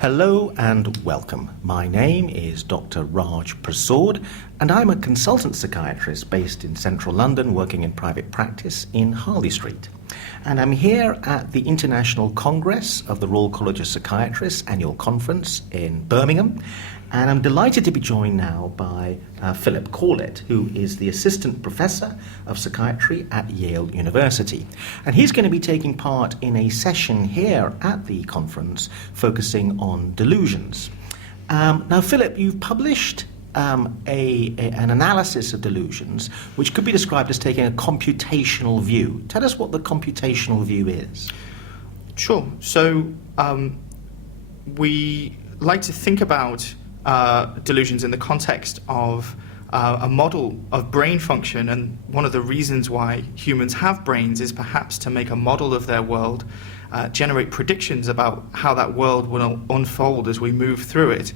Hello and welcome. My name is Dr. Raj Persaud and I'm a consultant psychiatrist based in central London working in private practice in Harley Street. And I'm here at the International Congress of the Royal College of Psychiatrists annual conference in Birmingham. And I'm delighted to be joined now by Philip Corlett, who is the Assistant Professor of Psychiatry at Yale University. And he's going to be taking part in a session here at the conference focusing on delusions. Now, Philip, you've published an analysis of delusions, which could be described as taking a computational view. Tell us what the computational view is. Sure. So we like to think about delusions in the context of a model of brain function, and one of the reasons why humans have brains is perhaps to make a model of their world, generate predictions about how that world will unfold as we move through it,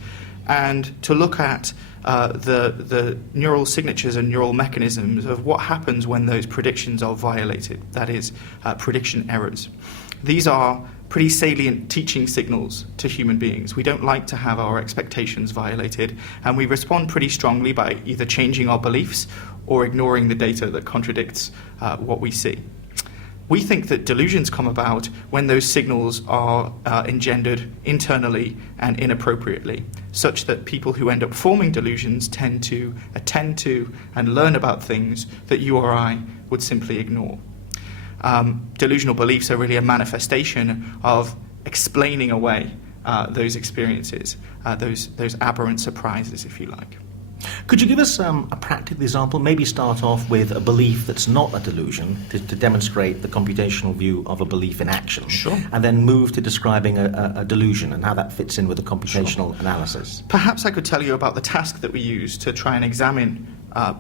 and to look at the neural signatures and neural mechanisms of what happens when those predictions are violated, that is, prediction errors. These are pretty salient teaching signals to human beings. We don't like to have our expectations violated, and we respond pretty strongly by either changing our beliefs or ignoring the data that contradicts what we see. We think that delusions come about when those signals are engendered internally and inappropriately, such that people who end up forming delusions tend to attend to and learn about things that you or I would simply ignore. Delusional beliefs are really a manifestation of explaining away those experiences, those aberrant surprises, if you like. Could you give us a practical example? Maybe start off with a belief that's not a delusion to demonstrate the computational view of a belief in action. Sure. And then move to describing a delusion and how that fits in with the computational analysis. Perhaps I could tell you about the task that we use to try and examine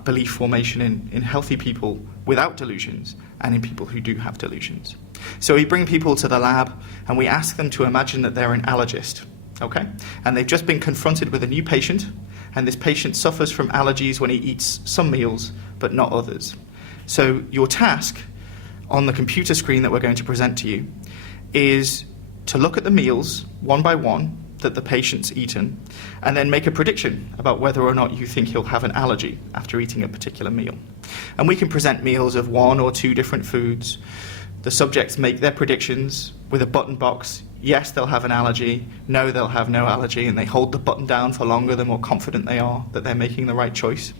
belief formation in healthy people without delusions and in people who do have delusions. So we bring people to the lab and we ask them to imagine that they're an allergist, okay? And they've just been confronted with a new patient, and this patient suffers from allergies when he eats some meals but not others. So your task on the computer screen that we're going to present to you is to look at the meals one by one that the patient's eaten, and then make a prediction about whether or not you think he'll have an allergy after eating a particular meal. And we can present meals of one or two different foods. The subjects make their predictions with a button box. Yes, they'll have an allergy. No, they'll have no allergy. And they hold the button down for longer the more confident they are that they're making the right choice.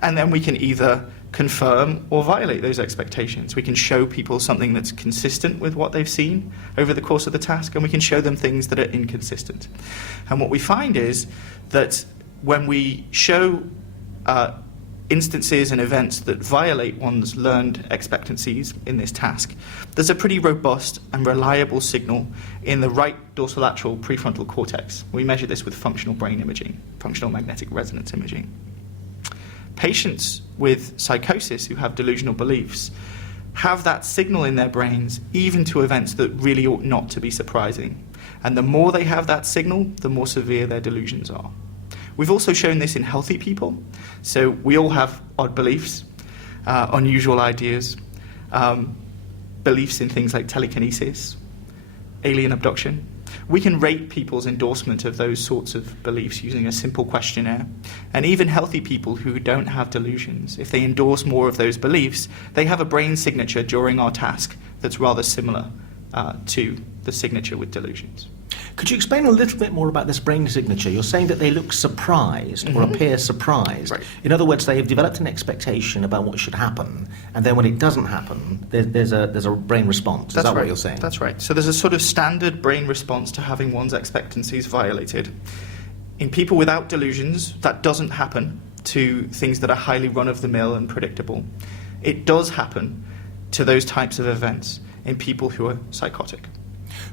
And then we can either confirm or violate those expectations. We can show people something that's consistent with what they've seen over the course of the task, and we can show them things that are inconsistent. And what we find is that when we show instances and events that violate one's learned expectancies in this task, there's a pretty robust and reliable signal in the right dorsolateral prefrontal cortex. We measure this with functional brain imaging, functional magnetic resonance imaging. Patients with psychosis who have delusional beliefs have that signal in their brains even to events that really ought not to be surprising. And the more they have that signal, the more severe their delusions are. We've also shown this in healthy people. So we all have odd beliefs, unusual ideas, beliefs in things like telekinesis, alien abduction. We can rate people's endorsement of those sorts of beliefs using a simple questionnaire. And even healthy people who don't have delusions, if they endorse more of those beliefs, they have a brain signature during our task that's rather similar to the signature with delusions. Could you explain a little bit more about this brain signature? You're saying that they look surprised or appear surprised. Right. In other words, they have developed an expectation about what should happen, and then when it doesn't happen, there's a brain response. Is that what you're saying? That's right. So there's a sort of standard brain response to having one's expectancies violated. In people without delusions, that doesn't happen to things that are highly run-of-the-mill and predictable. It does happen to those types of events in people who are psychotic.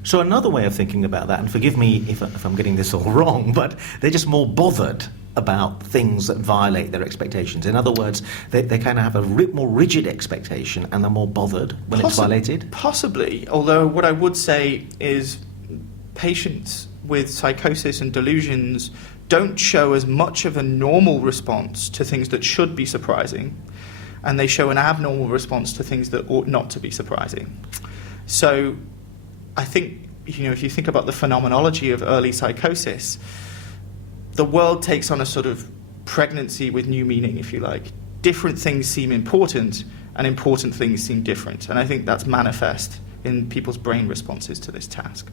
So another way of thinking about that, and forgive me if I'm getting this all wrong, but they're just more bothered about things that violate their expectations. In other words, they kind of have a more rigid expectation and they're more bothered when it's violated? Possibly, although what I would say is patients with psychosis and delusions don't show as much of a normal response to things that should be surprising, and they show an abnormal response to things that ought not to be surprising. So I think if you think about the phenomenology of early psychosis, the world takes on a sort of pregnancy with new meaning, if you like. Different things seem important, and important things seem different. And I think that's manifest in people's brain responses to this task.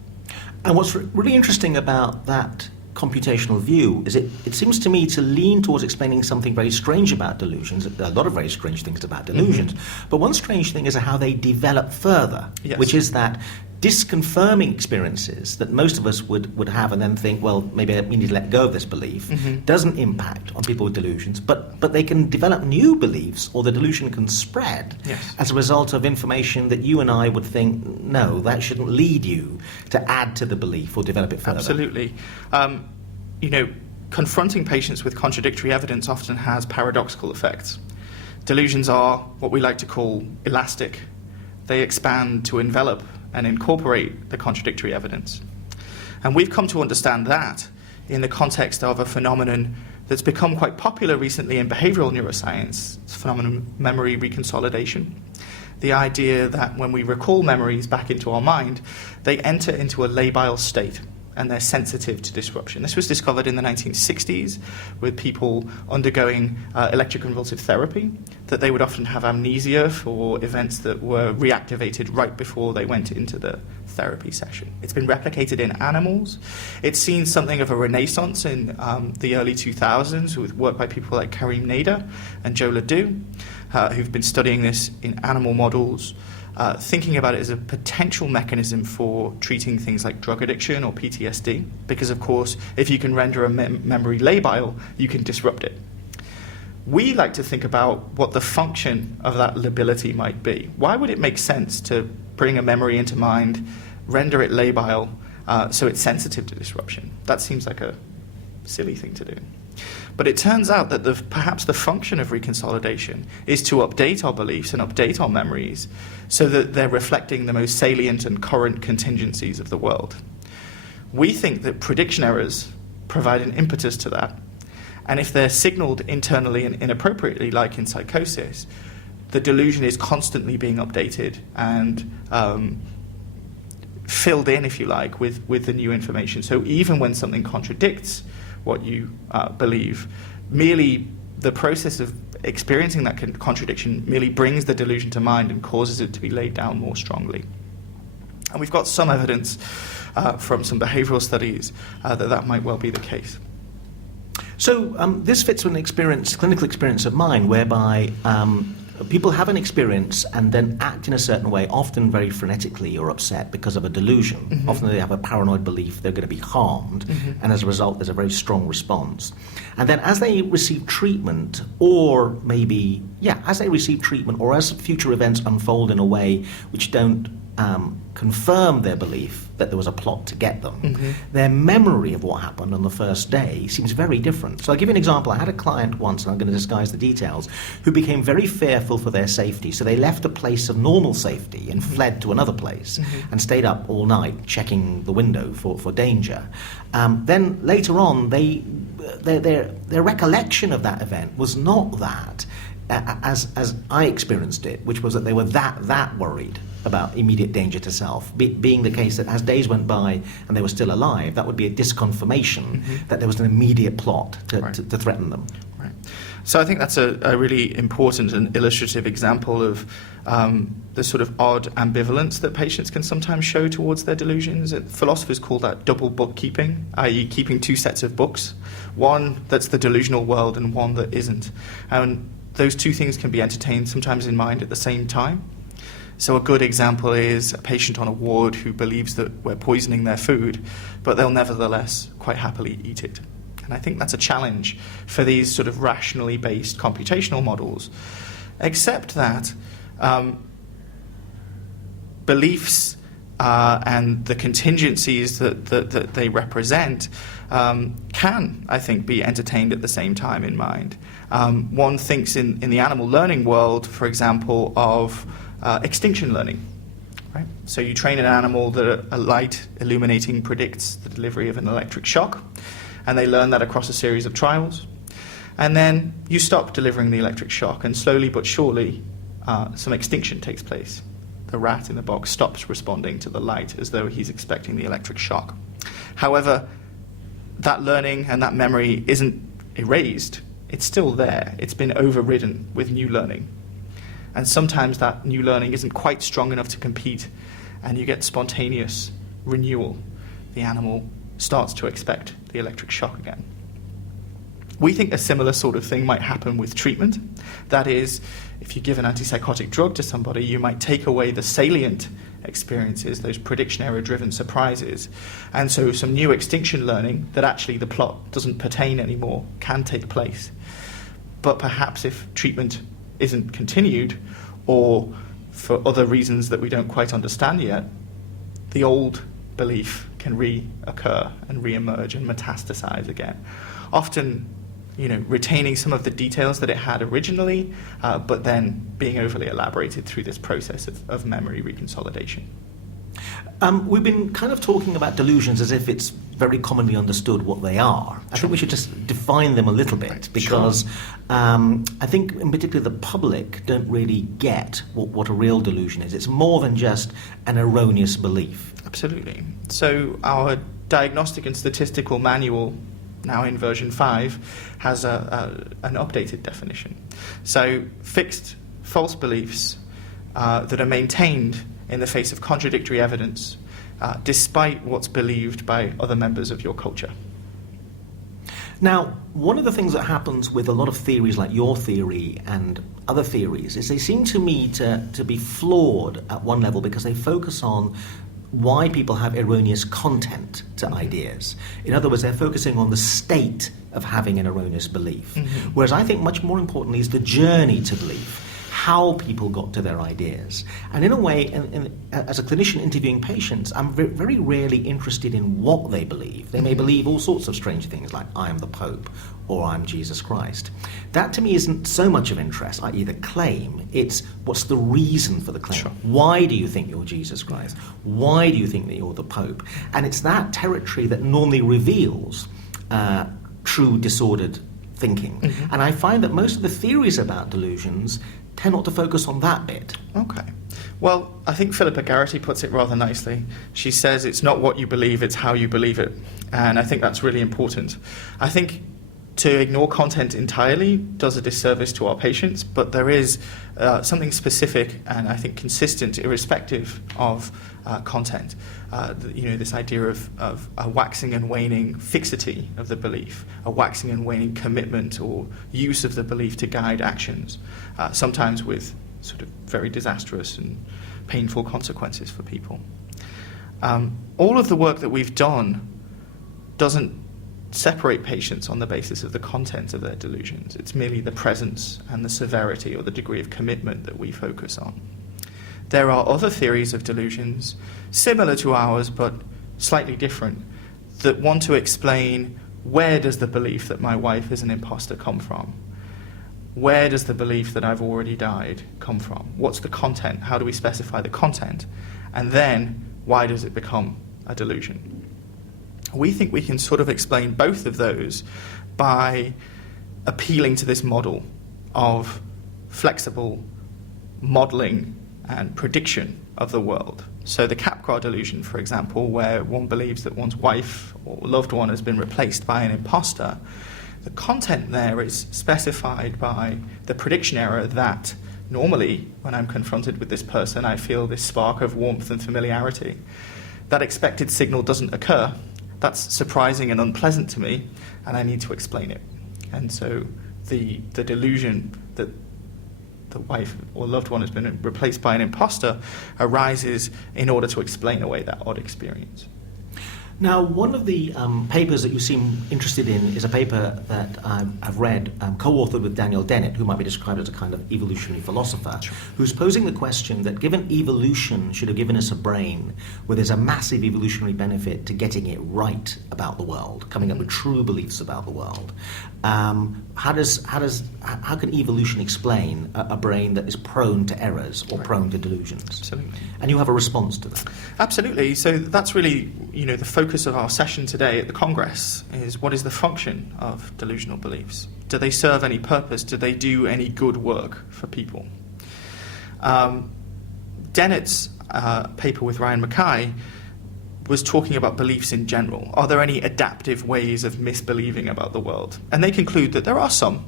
And what's really interesting about that computational view is it seems to me to lean towards explaining something very strange about delusions. A lot of very strange things about delusions. But one strange thing is how they develop further, Yes. which is that disconfirming experiences that most of us would have and then think, well, maybe we need to let go of this belief, doesn't impact on people with delusions, but they can develop new beliefs, or the delusion can spread Yes. as a result of information that you and I would think, no, that shouldn't lead you to add to the belief or develop it further. Absolutely. Confronting patients with contradictory evidence often has paradoxical effects. Delusions are what we like to call elastic. They expand to envelop and incorporate the contradictory evidence. And we've come to understand that in the context of a phenomenon that's become quite popular recently in behavioral neuroscience. It's the phenomenon of memory reconsolidation. The idea that when we recall memories back into our mind, they enter into a labile state and they're sensitive to disruption. This was discovered in the 1960s with people undergoing electroconvulsive therapy, that they would often have amnesia for events that were reactivated right before they went into the therapy session. It's been replicated in animals. It's seen something of a renaissance in the early 2000s with work by people like Karim Nader and Joe Ledoux, who've been studying this in animal models, thinking about it as a potential mechanism for treating things like drug addiction or PTSD, because of course, if you can render a memory labile, you can disrupt it. We like to think about what the function of that lability might be. Why would it make sense to bring a memory into mind, render it labile, so it's sensitive to disruption? That seems like a silly thing to do. But it turns out that perhaps the function of reconsolidation is to update our beliefs and update our memories so that they're reflecting the most salient and current contingencies of the world. We think that prediction errors provide an impetus to that. And if they're signaled internally and inappropriately, like in psychosis, the delusion is constantly being updated and filled in, if you like, with the new information. So even when something contradicts what you believe, merely the process of experiencing that contradiction merely brings the delusion to mind and causes it to be laid down more strongly. And we've got some evidence from some behavioral studies that might well be the case. So this fits with an clinical experience of mine, whereby people have an experience and then act in a certain way, often very frenetically or upset because of a delusion. Often they have a paranoid belief they're going to be harmed, and as a result there's a very strong response. And then as they receive treatment, or as future events unfold in a way which don't confirm their belief that there was a plot to get them, their memory of what happened on the first day seems very different. So I'll give you an example. I had a client once, and I'm going to disguise the details, who became very fearful for their safety. So they left a place of normal safety and fled to another place and stayed up all night checking the window for danger. Then later on, their recollection of that event was not that as I experienced it, which was that they were that worried about immediate danger to self, being the case that as days went by and they were still alive, that would be a disconfirmation that there was an immediate plot to threaten them. Right. So I think that's a really important and illustrative example of the sort of odd ambivalence that patients can sometimes show towards their delusions. Philosophers call that double bookkeeping, i.e. keeping two sets of books, one that's the delusional world and one that isn't. And those two things can be entertained sometimes in mind at the same time. So a good example is a patient on a ward who believes that we're poisoning their food, but they'll nevertheless quite happily eat it. And I think that's a challenge for these sort of rationally based computational models, except that beliefs and the contingencies that they represent can, I think, be entertained at the same time in mind. One thinks in the animal learning world, for example, of extinction learning. Right? So you train an animal that a light illuminating predicts the delivery of an electric shock, and they learn that across a series of trials. And then you stop delivering the electric shock, and slowly but surely some extinction takes place. the rat in the box stops responding to the light as though he's expecting the electric shock. However, that learning and that memory isn't erased. It's still there. It's been overridden with new learning. And sometimes that new learning isn't quite strong enough to compete, and you get spontaneous renewal. The animal starts to expect the electric shock again. We think a similar sort of thing might happen with treatment. That is, if you give an antipsychotic drug to somebody, you might take away the salient experiences, those prediction error-driven surprises. And so some new extinction learning that actually the plot doesn't pertain anymore can take place. But perhaps if treatment isn't continued, or for other reasons that we don't quite understand yet, the old belief can reoccur and reemerge and metastasize again. Often, retaining some of the details that it had originally, but then being overly elaborated through this process of memory reconsolidation. We've been kind of talking about delusions as if it's very commonly understood what they are. I think we should just define them a little bit, because I think in particular the public don't really get what a real delusion is. It's more than just an erroneous belief. Absolutely. So our Diagnostic and Statistical Manual, now in version 5, has an updated definition. So fixed false beliefs that are maintained in the face of contradictory evidence, despite what's believed by other members of your culture. Now, one of the things that happens with a lot of theories like your theory and other theories is they seem to me to be flawed at one level, because they focus on why people have erroneous content to ideas. In other words, they're focusing on the state of having an erroneous belief. Whereas I think much more importantly is the journey to belief, how people got to their ideas. And in a way, as a clinician interviewing patients, I'm very rarely interested in what they believe. They may believe all sorts of strange things, like I am the Pope or I'm Jesus Christ. That to me isn't so much of interest, i.e. the claim. It's what's the reason for the claim. Sure. Why do you think you're Jesus Christ? Why do you think that you're the Pope? And it's that territory that normally reveals true disordered thinking. And I find that most of the theories about delusions tend not to focus on that bit. Okay. Well, I think Philippa Garrity puts it rather nicely. She says it's not what you believe, it's how you believe it. And I think that's really important. I think to ignore content entirely does a disservice to our patients, but there is something specific and I think consistent, irrespective of content. This idea of a waxing and waning fixity of the belief, a waxing and waning commitment or use of the belief to guide actions, sometimes with sort of very disastrous and painful consequences for people. All of the work that we've done doesn't separate patients on the basis of the content of their delusions. It's merely the presence and the severity or the degree of commitment that we focus on. There are other theories of delusions, similar to ours but slightly different, that want to explain where does the belief that my wife is an imposter come from? Where does the belief that I've already died come from? What's the content? How do we specify the content? And then, why does it become a delusion? We think we can sort of explain both of those by appealing to this model of flexible modeling and prediction of the world. So the Capgras delusion, for example, where one believes that one's wife or loved one has been replaced by an imposter, the content there is specified by the prediction error that normally, when I'm confronted with this person, I feel this spark of warmth and familiarity. That expected signal doesn't occur. That's surprising and unpleasant to me, and I need to explain it. And so the delusion that the wife or loved one has been replaced by an imposter arises in order to explain away that odd experience. Now, one of the papers that you seem interested in is a paper that I've read, co-authored with Daniel Dennett, who might be described as a kind of evolutionary philosopher, who's posing the question that given evolution should have given us a brain where there's a massive evolutionary benefit to getting it right about the world, coming up with true beliefs about the world, how can evolution explain a brain that is prone to errors or prone to delusions? Absolutely. And you have a response to that. Absolutely. So that's really, the focus of our session today at the Congress is what is the function of delusional beliefs? Do they serve any purpose? Do they do any good work for people? Dennett's paper with Ryan Mackay was talking about beliefs in general. Are there any adaptive ways of misbelieving about the world? And they conclude that there are some.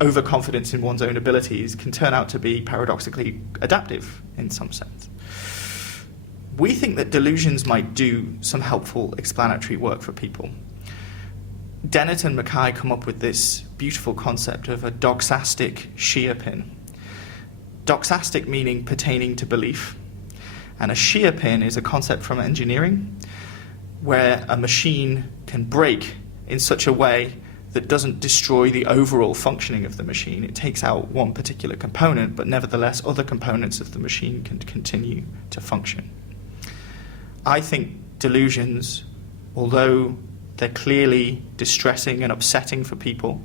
Overconfidence in one's own abilities can turn out to be paradoxically adaptive in some sense. We think that delusions might do some helpful explanatory work for people. Dennett and Mackay come up with this beautiful concept of a doxastic shear pin. Doxastic meaning pertaining to belief, and a shear pin is a concept from engineering where a machine can break in such a way that doesn't destroy the overall functioning of the machine. It takes out one particular component, but nevertheless other components of the machine can continue to function. I think delusions, although they're clearly distressing and upsetting for people,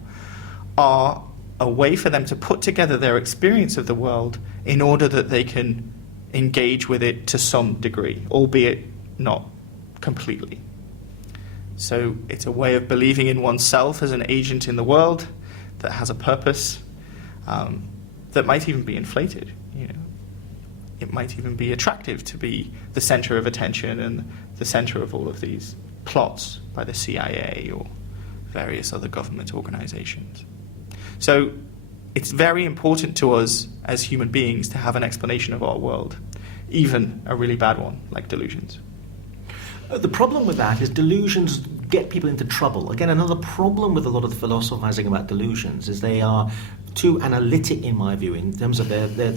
are a way for them to put together their experience of the world in order that they can engage with it to some degree, albeit not completely. So it's a way of believing in oneself as an agent in the world that has a purpose, that might even be inflated. It might even be attractive to be the center of attention and the center of all of these plots by the CIA or various other government organizations. So it's very important to us as human beings to have an explanation of our world, even a really bad one like delusions. The problem with that is delusions get people into trouble. Again, another problem with a lot of the philosophizing about delusions is they are too analytic, in my view, in terms of they're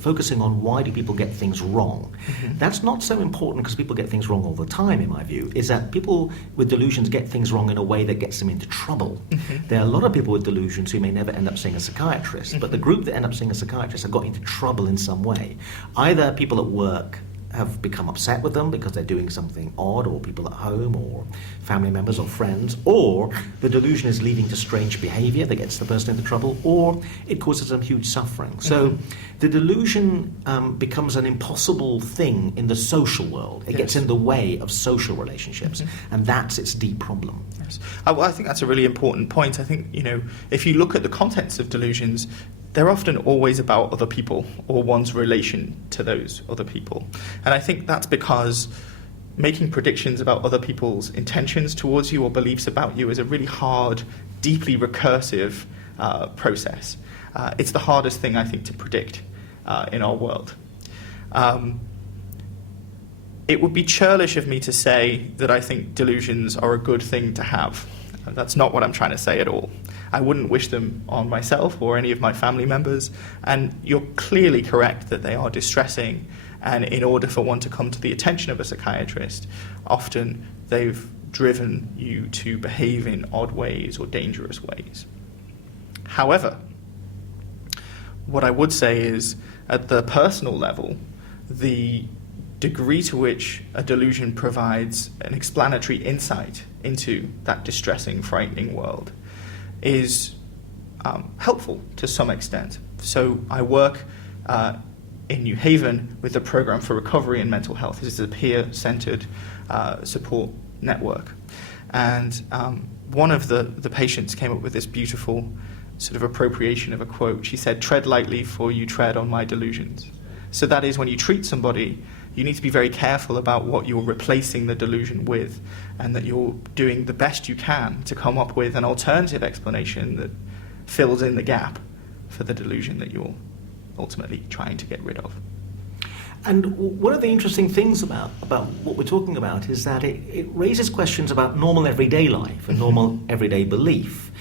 focusing on why do people get things wrong. Mm-hmm. That's not so important because people get things wrong all the time, in my view, is that people with delusions get things wrong in a way that gets them into trouble. Mm-hmm. There are a lot of people with delusions who may never end up seeing a psychiatrist, mm-hmm. but the group that end up seeing a psychiatrist have got into trouble in some way. Either people at work have become upset with them because they're doing something odd, or people at home, or family members or friends, or the delusion is leading to strange behavior that gets the person into trouble, or it causes them huge suffering. So the delusion becomes an impossible thing in the social world. It gets in the way of social relationships, and that's its deep problem. Yes. Well, I think that's a really important point. I think, if you look at the contents of delusions, they're often always about other people or one's relation to those other people. And I think that's because making predictions about other people's intentions towards you or beliefs about you is a really hard, deeply recursive process. It's the hardest thing, I think, to predict in our world. It would be churlish of me to say that I think delusions are a good thing to have. That's not what I'm trying to say at all. I wouldn't wish them on myself or any of my family members, and you're clearly correct that they are distressing, and in order for one to come to the attention of a psychiatrist, often they've driven you to behave in odd ways or dangerous ways. However, what I would say is, at the personal level, the degree to which a delusion provides an explanatory insight into that distressing, frightening world is helpful to some extent. So I work in New Haven with the Program for Recovery in Mental Health. This is a peer-centered support network. And one of the patients came up with this beautiful sort of appropriation of a quote. She said, "Tread lightly, for you tread on my delusions." So that is, when you treat somebody, you need to be very careful about what you're replacing the delusion with, and that you're doing the best you can to come up with an alternative explanation that fills in the gap for the delusion that you're ultimately trying to get rid of. And one of the interesting things about what we're talking about is that it raises questions about normal everyday life and normal everyday belief,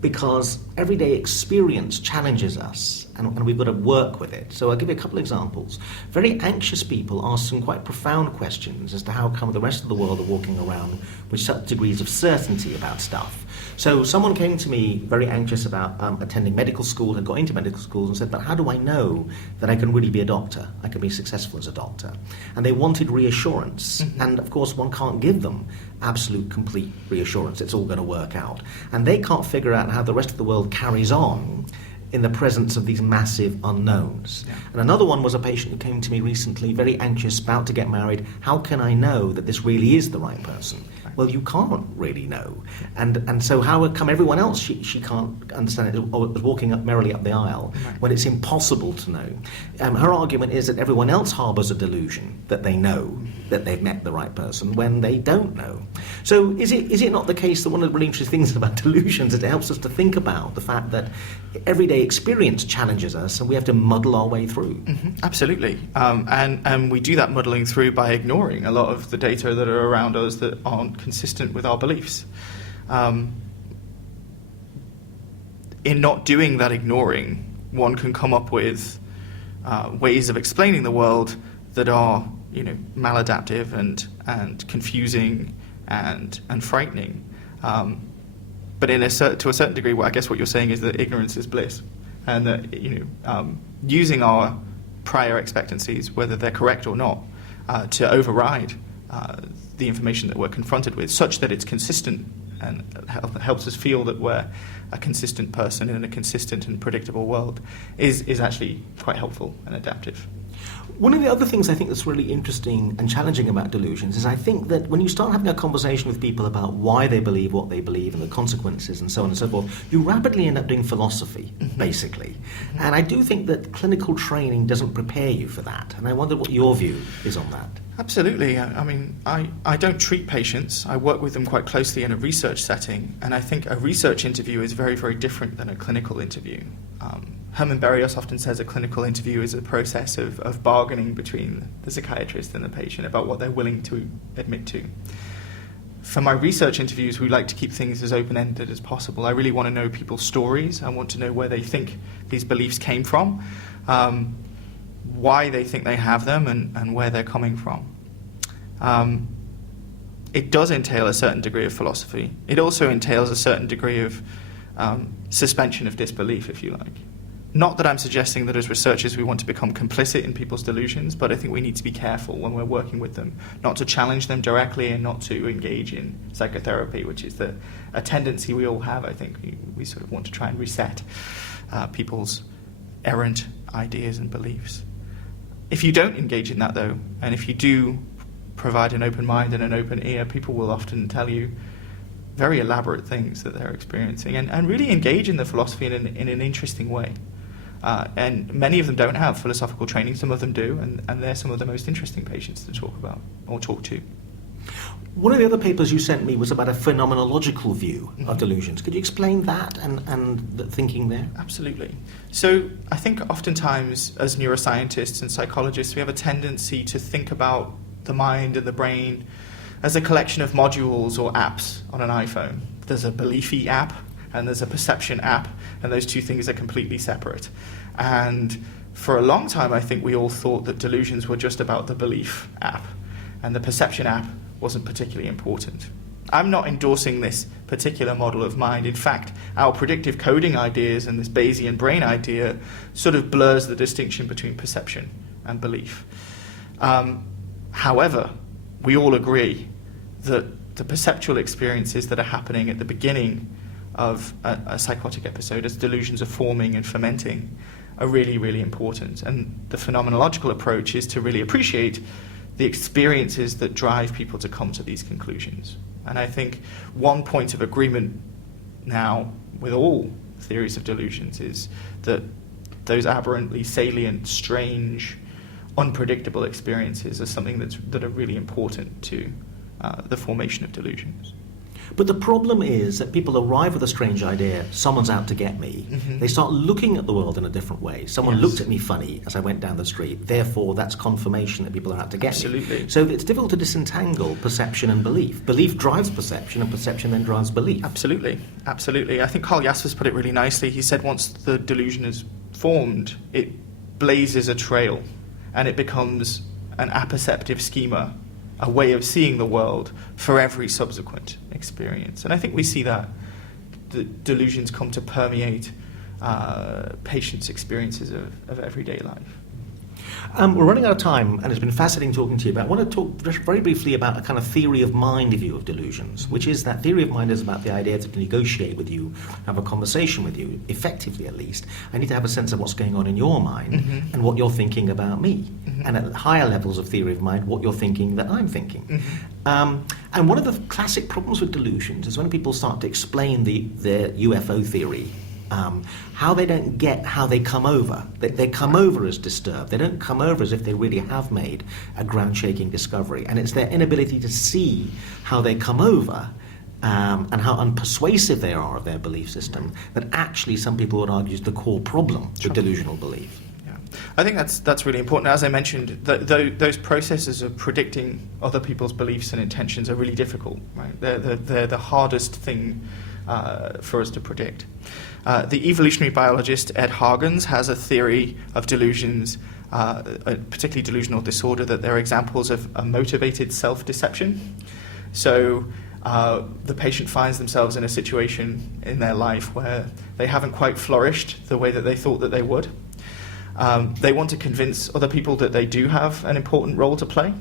because everyday experience challenges us, and we've got to work with it. So I'll give you a couple of examples. Very anxious people ask some quite profound questions as to how come the rest of the world are walking around with such degrees of certainty about stuff. So someone came to me very anxious about attending medical school, had got into medical school, and said, but how do I know that I can really be a doctor? I can be successful as a doctor. And they wanted reassurance. Mm-hmm. And of course, one can't give them absolute, complete reassurance. It's all going to work out. And they can't figure out how the rest of the world carries on in the presence of these massive unknowns. Yeah. And another one was a patient who came to me recently, very anxious, about to get married. How can I know that this really is the right person? Well, you can't really know. And so how come everyone else, she can't understand it, or was walking up merrily up the aisle, when it's impossible to know? Her argument is that everyone else harbours a delusion that they know that they've met the right person when they don't know. So is it not the case that one of the really interesting things about delusions is it helps us to think about the fact that everyday experience challenges us and we have to muddle our way through? Mm-hmm. Absolutely. And we do that muddling through by ignoring a lot of the data that are around us that aren't consistent with our beliefs. In not doing that ignoring, one can come up with ways of explaining the world that are, maladaptive and confusing and frightening. But to a certain degree, I guess what you're saying is that ignorance is bliss, and that using our prior expectancies, whether they're correct or not, to override the information that we're confronted with, such that it's consistent and helps us feel that we're a consistent person in a consistent and predictable world, is actually quite helpful and adaptive. One of the other things I think that's really interesting and challenging about delusions is I think that when you start having a conversation with people about why they believe what they believe and the consequences and so on and so forth, you rapidly end up doing philosophy, basically. And I do think that clinical training doesn't prepare you for that. And I wonder what your view is on that. Absolutely. I mean, I don't treat patients. I work with them quite closely in a research setting. And I think a research interview is very, very different than a clinical interview. Herman Berrios often says a clinical interview is a process of bargaining between the psychiatrist and the patient about what they're willing to admit to. For my research interviews, we like to keep things as open-ended as possible. I really want to know people's stories. I want to know where they think these beliefs came from, why they think they have them, and where they're coming from. It does entail a certain degree of philosophy. It also entails a certain degree of suspension of disbelief, if you like. Not that I'm suggesting that as researchers we want to become complicit in people's delusions, but I think we need to be careful when we're working with them, not to challenge them directly and not to engage in psychotherapy, which is a tendency we all have. I think we sort of want to try and reset people's errant ideas and beliefs. If you don't engage in that, though, and if you do provide an open mind and an open ear, people will often tell you very elaborate things that they're experiencing and really engage in the philosophy in an interesting way. And many of them don't have philosophical training, some of them do, and they're some of the most interesting patients to talk about or talk to. One of the other papers you sent me was about a phenomenological view of delusions. Could you explain that and the thinking there? Absolutely. So I think oftentimes as neuroscientists and psychologists we have a tendency to think about the mind and the brain as a collection of modules or apps on an iPhone. There's a beliefy app and there's a perception app, and those two things are completely separate. And for a long time I think we all thought that delusions were just about the belief app, and the perception app wasn't particularly important. I'm not endorsing this particular model of mind. In fact, our predictive coding ideas and this Bayesian brain idea sort of blurs the distinction between perception and belief. However, we all agree that the perceptual experiences that are happening at the beginning of a psychotic episode, as delusions are forming and fermenting, are really, really important. And the phenomenological approach is to really appreciate the experiences that drive people to come to these conclusions. And I think one point of agreement now with all theories of delusions is that those aberrantly salient, strange, unpredictable experiences are something that are really important to the formation of delusions. But the problem is that people arrive with a strange idea, someone's out to get me. Mm-hmm. They start looking at the world in a different way. Someone looked at me funny as I went down the street. Therefore, that's confirmation that people are out to get me. So it's difficult to disentangle perception and belief. Belief drives perception, and perception then drives belief. Absolutely. I think Carl Jaspers put it really nicely. He said once the delusion is formed, it blazes a trail, and it becomes an apperceptive schema, a way of seeing the world for every subsequent experience. And I think we see that the delusions come to permeate patients' experiences of everyday life. We're running out of time, and it's been fascinating talking to you. But I want to talk just very briefly about a kind of theory of mind view of delusions, which is that theory of mind is about the idea to negotiate with you, have a conversation with you, effectively at least. I need to have a sense of what's going on in your mind and what you're thinking about me. And at higher levels of theory of mind, what you're thinking that I'm thinking. And one of the classic problems with delusions is when people start to explain their UFO theory, how they don't get how they come over. They come over as disturbed. They don't come over as if they really have made a ground-shaking discovery. And it's their inability to see how they come over and how unpersuasive they are of their belief system that actually some people would argue is the core problem with delusional belief. I think that's really important. As I mentioned, those processes of predicting other people's beliefs and intentions are really difficult. Right? They're the hardest thing for us to predict. The evolutionary biologist Ed Hargens has a theory of delusions, particularly delusional disorder, that they're examples of a motivated self-deception. So the patient finds themselves in a situation in their life where they haven't quite flourished the way that they thought that they would. They want to convince other people that they do have an important role to play.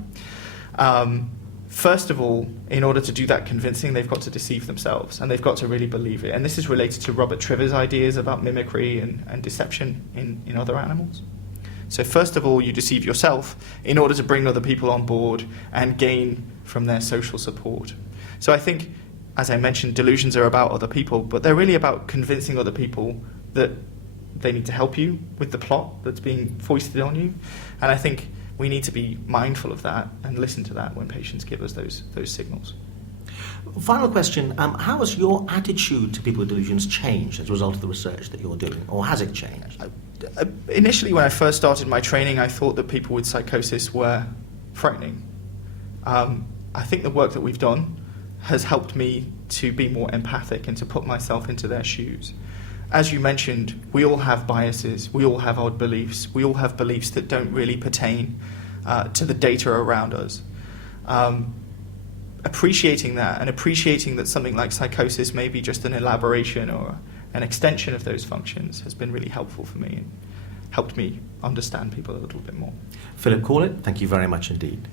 First of all, in order to do that convincing, they've got to deceive themselves, and they've got to really believe it. And this is related to Robert Trivers' ideas about mimicry and deception in other animals. So first of all, you deceive yourself in order to bring other people on board and gain from their social support. So I think, as I mentioned, delusions are about other people, but they're really about convincing other people that they need to help you with the plot that's being foisted on you. And I think we need to be mindful of that and listen to that when patients give us those signals. Final question, how has your attitude to people with delusions changed as a result of the research that you're doing, or has it changed? Initially, when I first started my training, I thought that people with psychosis were frightening. I think the work that we've done has helped me to be more empathic and to put myself into their shoes. As you mentioned, we all have biases, we all have odd beliefs, we all have beliefs that don't really pertain to the data around us. Appreciating that and appreciating that something like psychosis may be just an elaboration or an extension of those functions has been really helpful for me and helped me understand people a little bit more. Philip Corlett, thank you very much indeed.